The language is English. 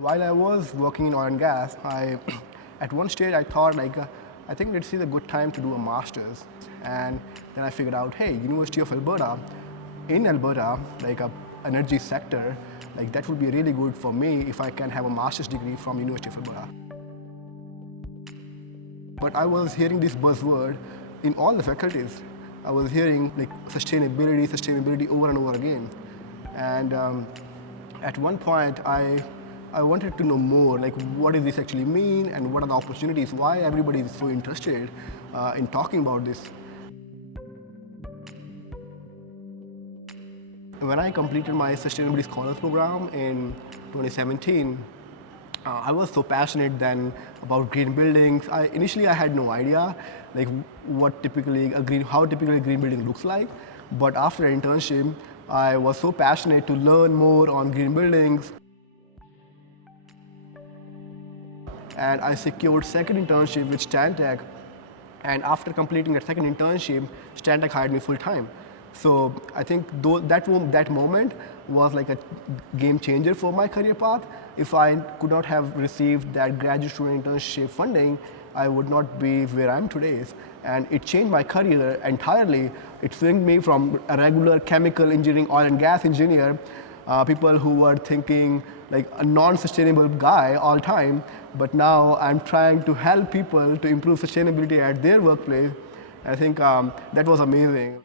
While I was working in oil and gas, at one stage I thought I think this is a good time to do a master's. And then I figured out, hey, University of Alberta, in Alberta, like a energy sector, like that would be really good for me if I can have a master's degree from University of Alberta. But I was hearing this buzzword in all the faculties. I was hearing like sustainability over and over again. And at one point, I wanted to know more, like what does this actually mean and what are the opportunities, why everybody is so interested in talking about this. When I completed my Sustainability Scholars Program in 2017, I was so passionate then about green buildings. Initially I had no idea like how typically a green building looks like. But after an internship, I was so passionate to learn more on green buildings. And I secured second internship with Stantec. And after completing that second internship, Stantec hired me full time. So I think that moment was like a game changer for my career path. If I could not have received that graduate student internship funding, I would not be where I am today. And it changed my career entirely. It swung me from a regular chemical engineering, oil and gas engineer, people who were thinking like a non-sustainable guy all the time, but now I'm trying to help people to improve sustainability at their workplace. I think that was amazing.